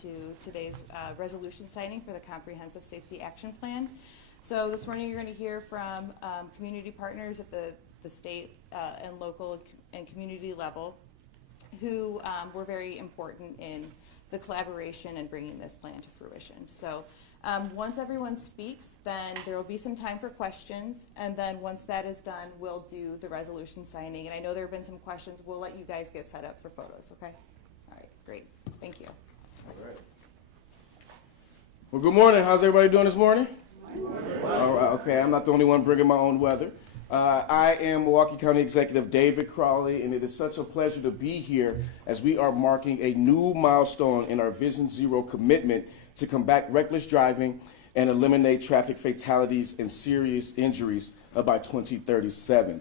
to today's resolution signing for the Comprehensive Safety Action Plan. So this morning you're going to hear from community partners at the state and local and community level who were very important in the collaboration and bringing this plan to fruition. So once everyone speaks, then there will be some time for questions, and then once that is done, we'll do the resolution signing. And I know there have been some questions. We'll let you guys get set up for photos, okay? All right, great. Thank you. All right. Well, good morning. How's everybody doing this morning? Good morning. All right, okay, I'm not the only one bringing my own weather. I am Milwaukee County Executive David Crowley, and it is such a pleasure to be here as we are marking a new milestone in our Vision Zero commitment to combat reckless driving and eliminate traffic fatalities and serious injuries by 2037.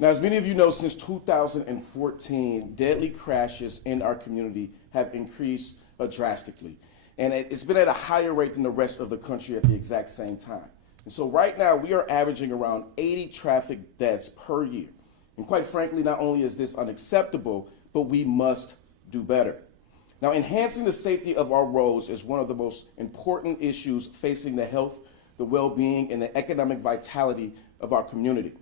Now, as many of you know, since 2014, deadly crashes in our community have increased drastically. And it's been at a higher rate than the rest of the country at the exact same time. And so right now, we are averaging around 80 traffic deaths per year. And quite frankly, not only is this unacceptable, but we must do better. Now, enhancing the safety of our roads is one of the most important issues facing the health, the well-being, and the economic vitality of our community.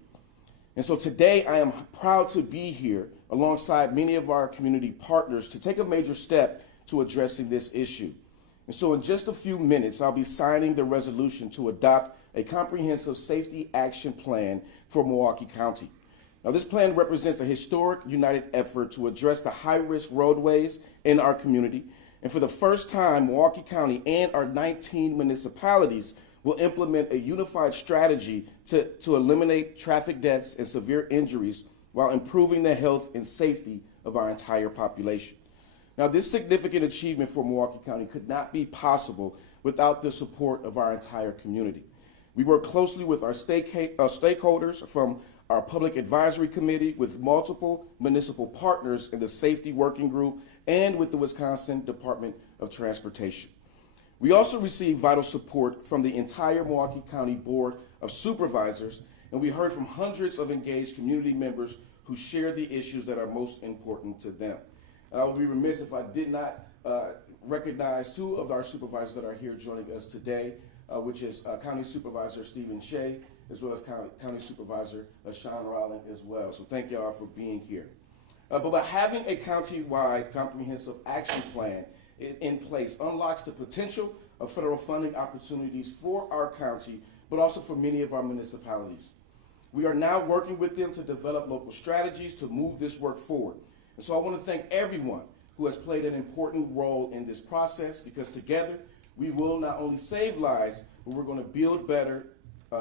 And so today, I am proud to be here alongside many of our community partners to take a major step to addressing this issue. And so in just a few minutes, I'll be signing the resolution to adopt a comprehensive safety action plan for Milwaukee County. Now, this plan represents a historic united effort to address the high-risk roadways in our community. And for the first time, Milwaukee County and our 19 municipalities will implement a unified strategy to eliminate traffic deaths and severe injuries while improving the health and safety of our entire population. Now, this significant achievement for Milwaukee County could not be possible without the support of our entire community. We work closely with our stakeholders from our Public Advisory Committee, with multiple municipal partners in the Safety Working Group, and with the Wisconsin Department of Transportation. We also receive vital support from the entire Milwaukee County Board of Supervisors, and we heard from hundreds of engaged community members who share the issues that are most important to them. And I would be remiss if I did not recognize two of our supervisors that are here joining us today, which is County Supervisor Stephen Shea, as well as County Supervisor Sean Rowland as well. So thank y'all for being here. But by having a county-wide comprehensive action plan in place unlocks the potential of federal funding opportunities for our county, but also for many of our municipalities. We are now working with them to develop local strategies to move this work forward. And so I want to thank everyone who has played an important role in this process, because together we will not only save lives, but we're going to build better,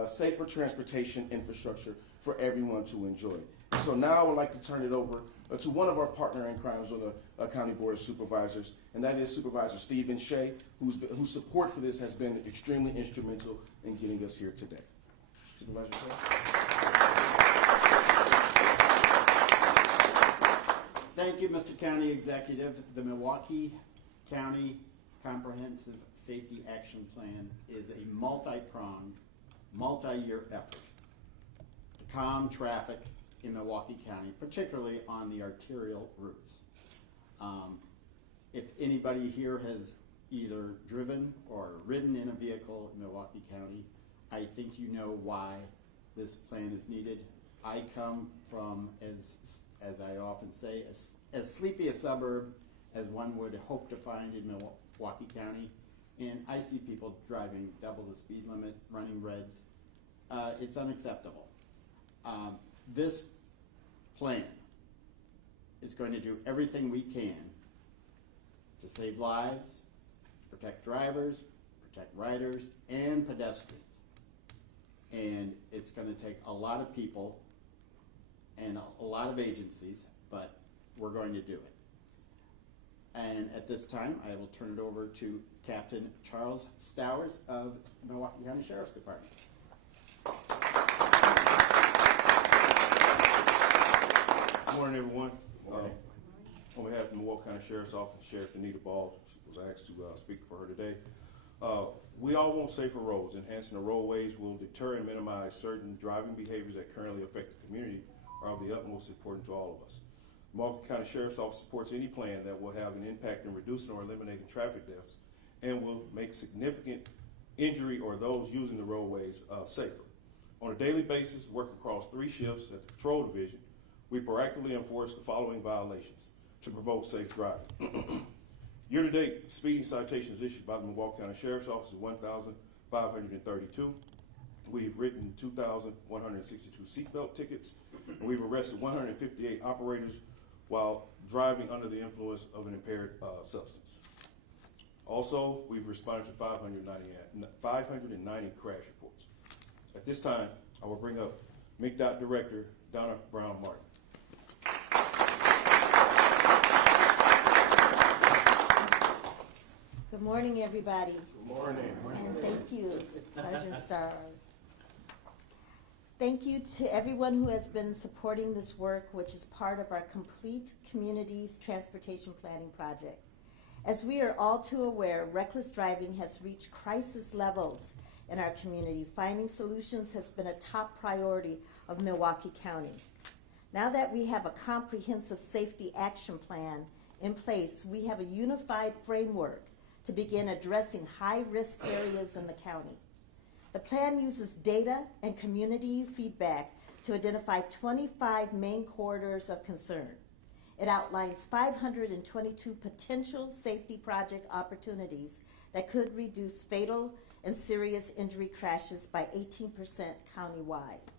safer transportation infrastructure for everyone to enjoy. So now I would like to turn it over to one of our partner in crimes on the County Board of Supervisors, and that is Supervisor Stephen Shea, whose support for this has been extremely instrumental in getting us here today. Supervisor Shea. Thank you, Mr. County Executive. The Milwaukee County Comprehensive Safety Action Plan is a multi-pronged, multi-year effort to calm traffic in Milwaukee County, particularly on the arterial routes. If anybody here has either driven or ridden in a vehicle in Milwaukee County, I think you know why this plan is needed. I come from, as I often say, as sleepy a suburb as one would hope to find in Milwaukee County, and I see people driving double the speed limit, running reds. It's unacceptable. This plan is going to do everything we can to save lives, protect drivers, protect riders, and pedestrians. And it's going to take a lot of people and a lot of agencies, but we're going to do it. And at this time, I will turn it over to Captain Charles Stowers of Milwaukee County Sheriff's Department. Good morning, everyone. Morning. On behalf of the Milwaukee County Sheriff's Office, Sheriff Anita Ball, she was asked to speak for her today. We all want safer roads. Enhancing the roadways will deter and minimize certain driving behaviors that currently affect the community are of the utmost importance to all of us. Milwaukee County Sheriff's Office supports any plan that will have an impact in reducing or eliminating traffic deaths and will make significant injury or those using the roadways safer. On a daily basis, working across 3 shifts at the Patrol Division, we proactively enforce the following violations to promote safe driving. Year-to-date, speeding citations issued by the Milwaukee County Sheriff's Office is 1,532. We've written 2,162 seatbelt tickets, and we've arrested 158 operators while driving under the influence of an impaired substance. Also, we've responded to 590 crash reports. At this time, I will bring up MCDOT Director Donna Brown-Martin. Good morning, everybody. Good morning. And thank you, Sergeant Starr. Thank you to everyone who has been supporting this work, which is part of our Complete Communities Transportation Planning Project. As we are all too aware, reckless driving has reached crisis levels in our community. Finding solutions has been a top priority of Milwaukee County. Now that we have a comprehensive safety action plan in place, we have a unified framework to begin addressing high-risk areas in the county. The plan uses data and community feedback to identify 25 main corridors of concern. It outlines 522 potential safety project opportunities that could reduce fatal and serious injury crashes by 18% countywide.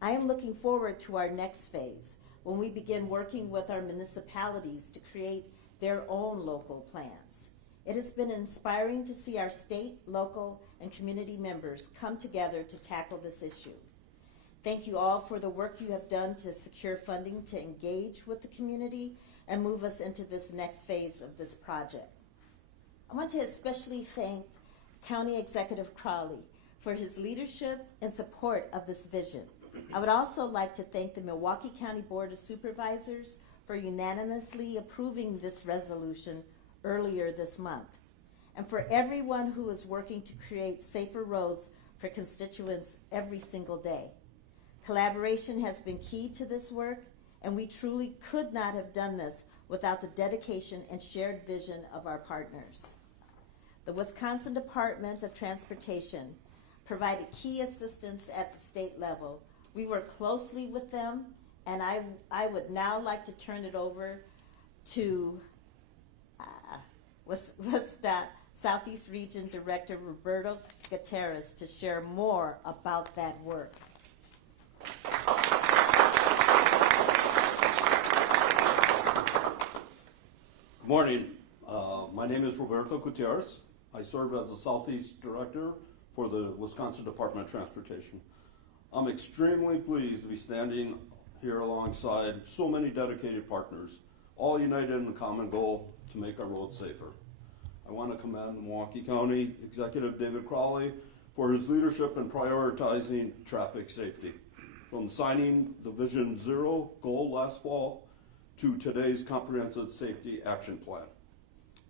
I am looking forward to our next phase, when we begin working with our municipalities to create their own local plans. It has been inspiring to see our state, local, and community members come together to tackle this issue. Thank you all for the work you have done to secure funding to engage with the community and move us into this next phase of this project. I want to especially thank County Executive Crowley for his leadership and support of this vision. I would also like to thank the Milwaukee County Board of Supervisors for unanimously approving this resolution earlier this month, and for everyone who is working to create safer roads for constituents every single day. Collaboration has been key to this work, and we truly could not have done this without the dedication and shared vision of our partners. The Wisconsin Department of Transportation provided key assistance at the state level. We work closely with them, and I would now like to turn it over to Southeast Region Director Roberto Gutierrez to share more about that work. Good morning. My name is Roberto Gutierrez. I serve as the Southeast Director for the Wisconsin Department of Transportation. I'm extremely pleased to be standing here alongside so many dedicated partners, all united in the common goal to make our roads safer. I want to commend Milwaukee County Executive David Crowley for his leadership in prioritizing traffic safety, from signing the Vision Zero goal last fall to today's comprehensive safety action plan.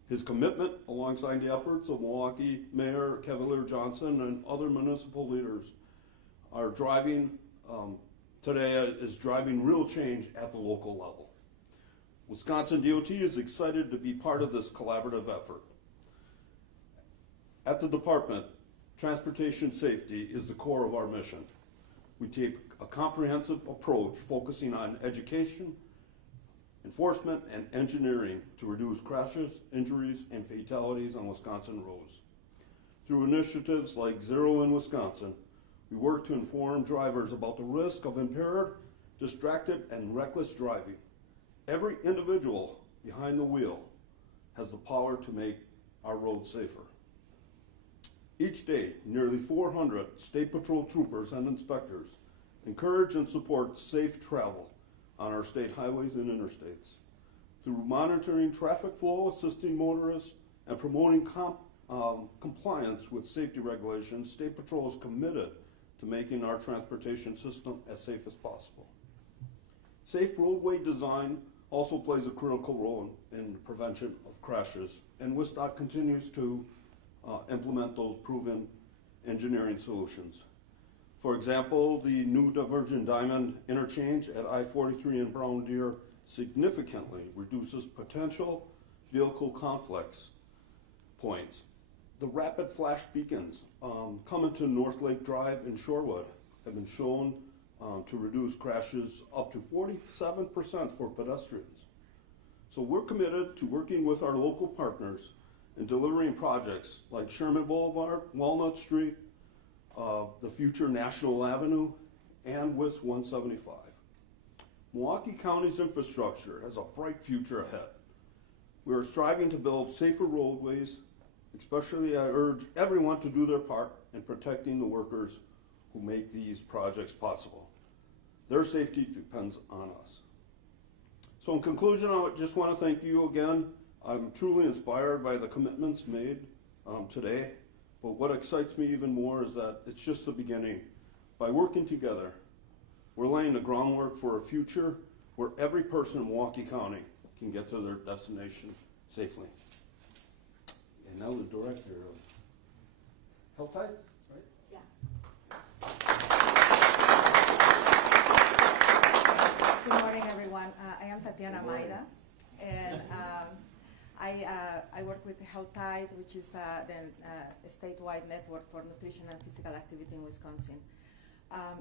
His commitment, alongside the efforts of Milwaukee Mayor Cavalier Johnson and other municipal leaders, are driving real change at the local level. Wisconsin DOT is excited to be part of this collaborative effort. At the department, transportation safety is the core of our mission. We take a comprehensive approach focusing on education, enforcement, and engineering to reduce crashes, injuries, and fatalities on Wisconsin roads. Through initiatives like Zero in Wisconsin, we work to inform drivers about the risk of impaired, distracted, and reckless driving. Every individual behind the wheel has the power to make our roads safer. Each day, nearly 400 State Patrol troopers and inspectors encourage and support safe travel on our state highways and interstates. Through monitoring traffic flow, assisting motorists, and promoting compliance with safety regulations, State Patrol is committed to making our transportation system as safe as possible. Safe roadway design also plays a critical role in the prevention of crashes, and WISDOT continues to implement those proven engineering solutions. For example, the new Divergent Diamond interchange at I-43 in Brown Deer significantly reduces potential vehicle conflicts points. The rapid flash beacons coming to North Lake Drive in Shorewood have been shown to reduce crashes up to 47% for pedestrians. So we're committed to working with our local partners in delivering projects like Sherman Boulevard, Walnut Street, the future National Avenue, and WIS 175. Milwaukee County's infrastructure has a bright future ahead. We are striving to build safer roadways. Especially, I urge everyone to do their part in protecting the workers who make these projects possible. Their safety depends on us. So in conclusion, I just want to thank you again. I'm truly inspired by the commitments made today, but what excites me even more is that it's just the beginning. By working together, we're laying the groundwork for a future where every person in Milwaukee County can get to their destination safely. And now the director of Health Heights, right? Yeah. Good morning, everyone. I am Tatiana Maida, and I work with Health Tide, which is the statewide network for nutrition and physical activity in Wisconsin.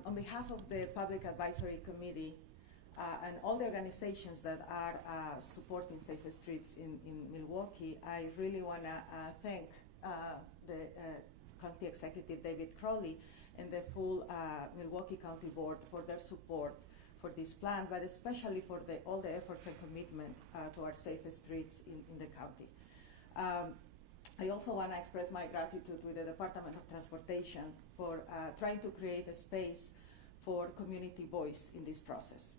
On behalf of the Public Advisory Committee and all the organizations that are supporting safer streets in Milwaukee, I really want to thank the County Executive David Crowley and the full Milwaukee County Board for their support for this plan, but especially for all the efforts and commitment to our safer streets in the county. I also want to express my gratitude to the Department of Transportation for trying to create a space for community voice in this process.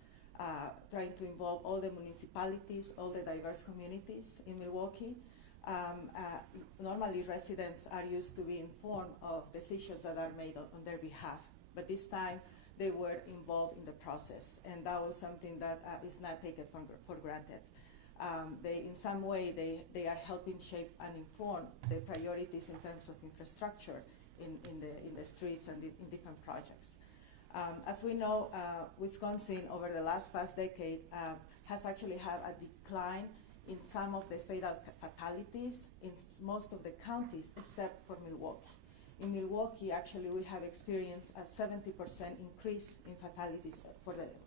Trying to involve all the municipalities, all the diverse communities in Milwaukee. Normally residents are used to be informed of decisions that are made on their behalf, but this time they were involved in the process, and that was something that is not taken for granted. In some way, they are helping shape and inform the priorities in terms of infrastructure in the streets and in different projects. As we know, Wisconsin over the past decade has actually had a decline in some of the fatal fatalities in most of the counties except for Milwaukee. In Milwaukee, actually, we have experienced a 70% increase in fatalities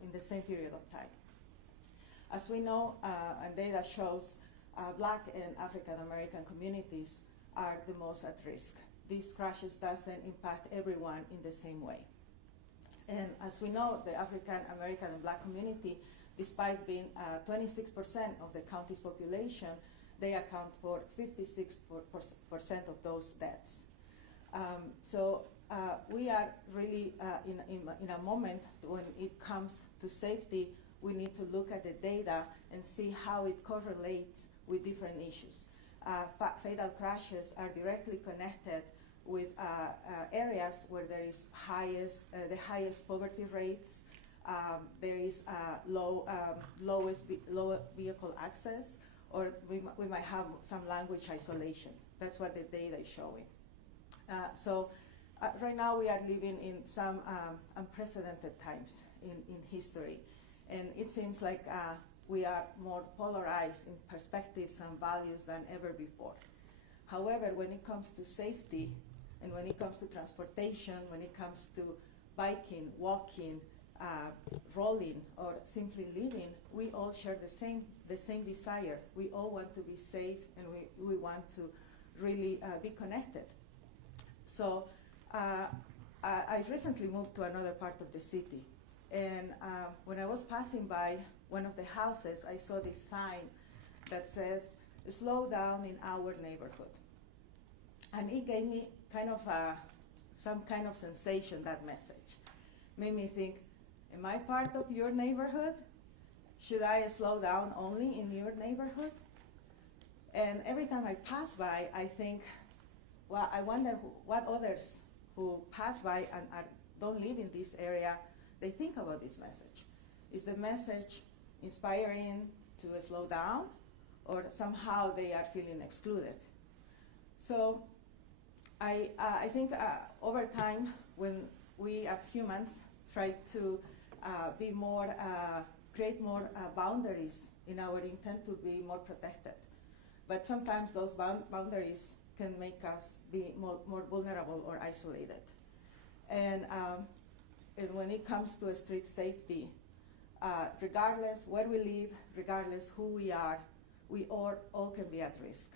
in the same period of time. As we know, and data shows, Black and African American communities are the most at risk. These crashes doesn't impact everyone in the same way. And as we know, the African American and Black community, despite being 26% of the county's population, they account for 56% of those deaths. So we are really in a moment when it comes to safety. We need to look at the data and see how it correlates with different issues. Fatal crashes are directly connected with areas where there is the highest poverty rates, there is low vehicle access, or we might have some language isolation. That's what the data is showing. So right now we are living in some unprecedented times in history, and it seems like we are more polarized in perspectives and values than ever before. However, when it comes to safety, and when it comes to transportation, when it comes to biking, walking, rolling, or simply living, we all share the same desire. We all want to be safe, and we want to really be connected. So I recently moved to another part of the city, and when I was passing by one of the houses, I saw this sign that says, "Slow down in our neighborhood." And it gave me kind of some kind of sensation, that message. Made me think, am I part of your neighborhood? Should I slow down only in your neighborhood? And every time I pass by, I think, well, I wonder what others who pass by and don't live in this area, they think about this message. Is the message inspiring to slow down, or somehow they are feeling excluded? So I think over time, when we as humans try to be more create more boundaries in our intent to be more protected. But sometimes those boundaries can make us be more vulnerable or isolated. And when it comes to street safety, regardless where we live, regardless who we are, we all can be at risk.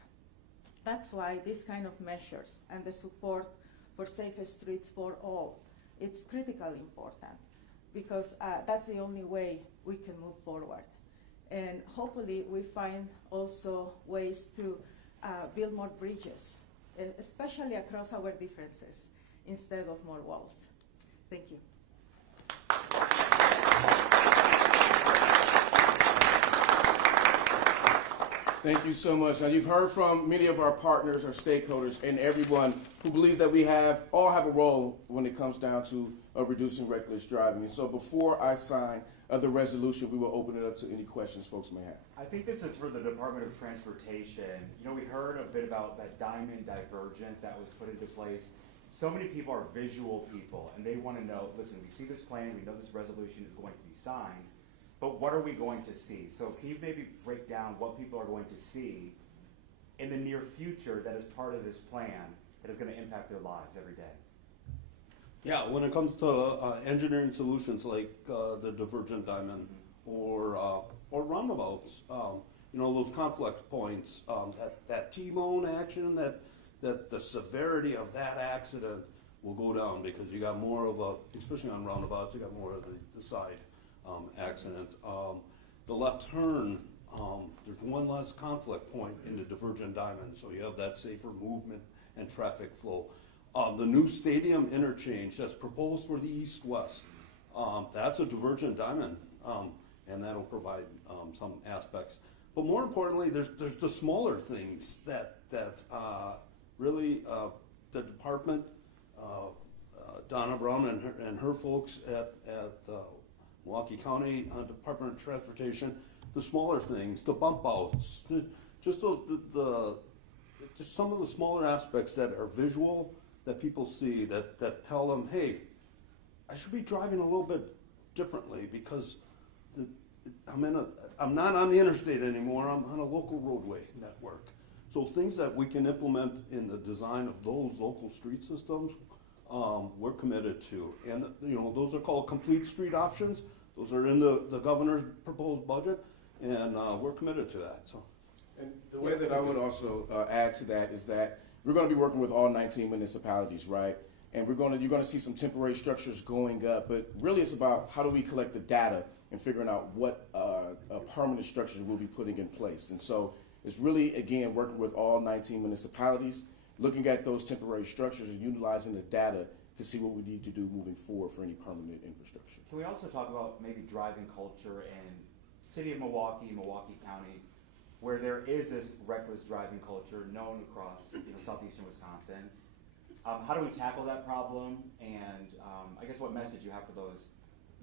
That's why this kind of measures and the support for safer streets for all, it's critically important, because that's the only way we can move forward. And hopefully we find also ways to build more bridges, especially across our differences, instead of more walls. Thank you. Thank you so much. Now, you've heard from many of our partners, our stakeholders, and everyone who believes that we all have a role when it comes down to reducing reckless driving. And so before I sign the resolution, we will open it up to any questions folks may have. I think this is for the Department of Transportation. You know, we heard a bit about that diamond divergent that was put into place. So many people are visual people, and they want to know, listen, we see this plan, we know this resolution is going to be signed, but what are we going to see? So can you maybe break down what people are going to see in the near future that is part of this plan that is going to impact their lives every day? Yeah, when it comes to engineering solutions like the divergent diamond or roundabouts, you know, those conflict points, that T-bone action, that the severity of that accident will go down, because you got more of a, especially on roundabouts, you got more of the side accident. The left turn, there's one less conflict point in the divergent diamond, so you have that safer movement and traffic flow. The new stadium interchange that's proposed for the east-west, that's a divergent diamond, and that'll provide some aspects. But more importantly, there's the smaller things that really the department, Donna Brown and her folks at Milwaukee County Department of Transportation, the smaller things, the bump outs, just some of the smaller aspects that are visual, that people see, that tell them, hey, I should be driving a little bit differently, because I'm not on the interstate anymore, I'm on a local roadway network. So things that we can implement in the design of those local street systems, we're committed to. And you know, those are called complete street options. Those are in the governor's proposed budget, and we're committed to that. So. And the way that I would also add to that is that we're going to be working with all 19 municipalities, right? And you're going to see some temporary structures going up, but really it's about how do we collect the data and figuring out what permanent structures we'll be putting in place. And so it's really, again, working with all 19 municipalities, looking at those temporary structures and utilizing the data to see what we need to do moving forward for any permanent infrastructure. Can we also talk about maybe driving culture in City of Milwaukee, Milwaukee County, where there is this reckless driving culture known across southeastern Wisconsin? How do we tackle that problem? And I guess what message you have for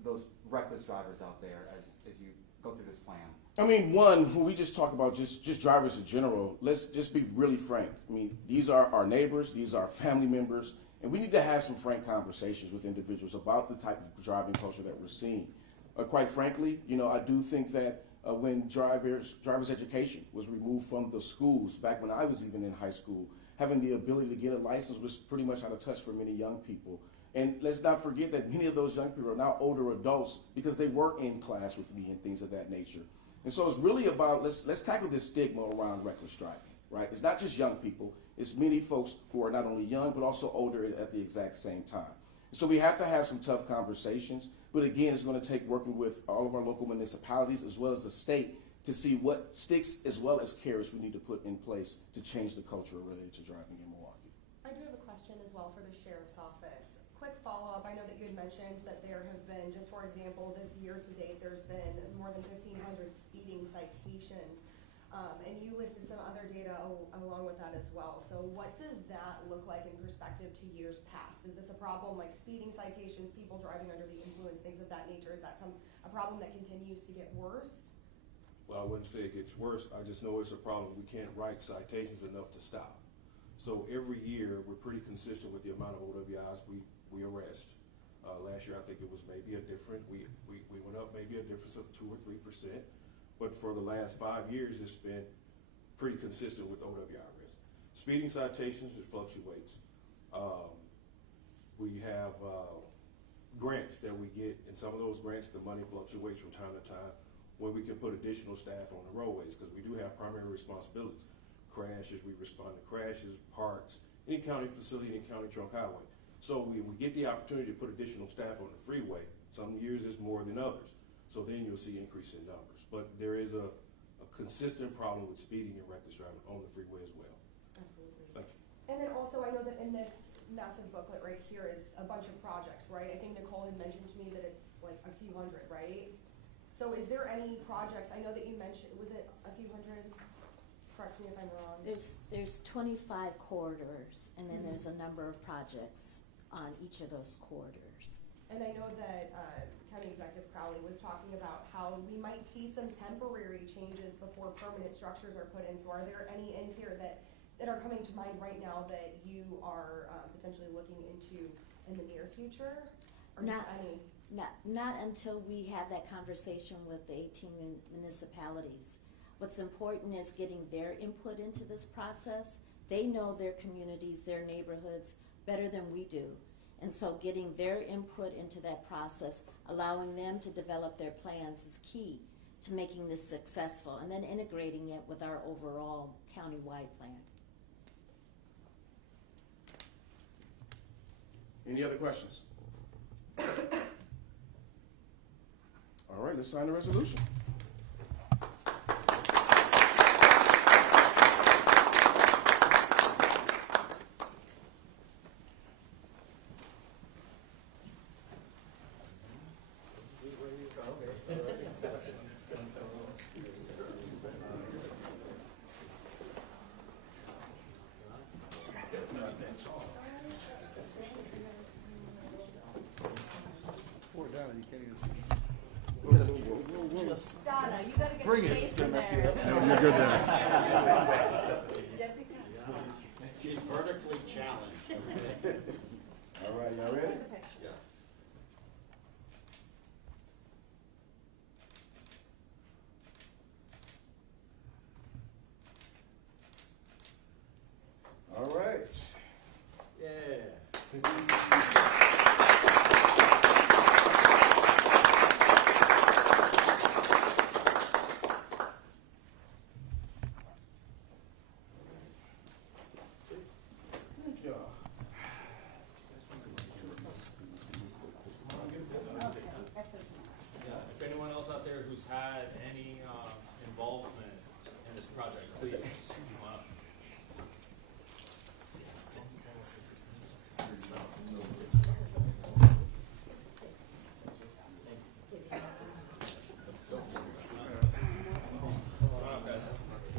those reckless drivers out there as you go through this plan? I mean, one, when we just talk about just drivers in general, let's just be really frank. I mean, these are our neighbors, these are our family members, and we need to have some frank conversations with individuals about the type of driving culture that we're seeing. Quite frankly, I do think that when driver's education was removed from the schools, back when I was even in high school, having the ability to get a license was pretty much out of touch for many young people. And let's not forget that many of those young people are now older adults because they were in class with me and things of that nature. And so it's really about, let's tackle this stigma around reckless driving, right? It's not just young people. It's many folks who are not only young, but also older at the exact same time. So we have to have some tough conversations. But again, it's going to take working with all of our local municipalities as well as the state to see what sticks as well as carrots we need to put in place to change the culture related to driving in Milwaukee. I do have a question as well for the Sheriff's Office. Quick follow-up, I know that you had mentioned that there have been, just for example, this year to date, there's been more than 1,500 speeding citations. And you listed some other data along with that as well. So what does that look like in perspective to years past? Is this a problem like speeding citations, people driving under the influence, things of that nature? Is that a problem that continues to get worse? Well, I wouldn't say it gets worse. I just know it's a problem. We can't write citations enough to stop. So every year we're pretty consistent with the amount of OWIs we arrest. Last year, I think it was maybe a different, we went up maybe a difference of 2 or 3%. But for the last 5 years, it's been pretty consistent with OWIs. Speeding citations, it fluctuates. We have grants that we get, and some of those grants, the money fluctuates from time to time when we can put additional staff on the roadways, because we do have primary responsibilities. Crashes, we respond to crashes, parks, any county facility, any county trunk highway. So we get the opportunity to put additional staff on the freeway. Some years it's more than others. So then you'll see increase in numbers. But there is a consistent problem with speeding and reckless driving on the freeway as well. Absolutely. Thank you. And then also, I know that in this massive booklet right here is a bunch of projects, right? I think Nicole had mentioned to me that it's like a few hundred, right? So is there any projects, I know that you mentioned, was it a few hundred? Correct me if I'm wrong. There's 25 corridors, and then there's a number of projects on each of those corridors. And I know that County Executive Crowley was talking about how we might see some temporary changes before permanent structures are put in. So are there any in here that are coming to mind right now that you are potentially looking into in the near future? Or Not- just any? Not until we have that conversation with the 18 municipalities. What's important is getting their input into this process. They know their communities, their neighborhoods better than we do. And so getting their input into that process, allowing them to develop their plans is key to making this successful, and then integrating it with our overall countywide plan. Any other questions? All right, let's sign the resolution. Donna, you gotta get Bring your it. face It's gonna in mess you there. up. No, you're good there. Jessica? She's vertically challenged. All right, y'all ready? Yeah. All right. Yeah. Thank y'all. Yeah, if anyone else out there who's had any involvement in this project, please come up.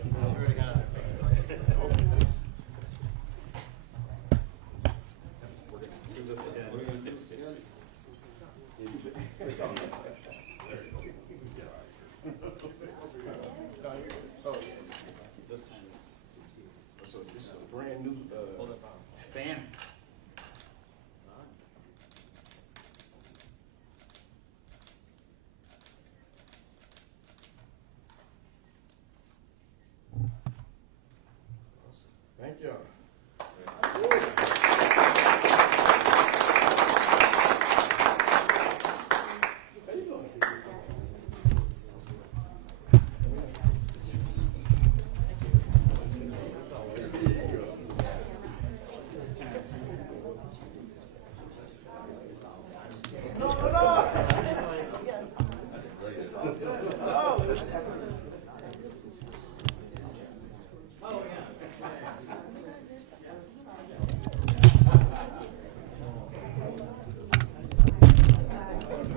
You already got it. Do this again. We're gonna do this again. Oh, yeah. This time. So this is a brand new, Hold it down. Bam.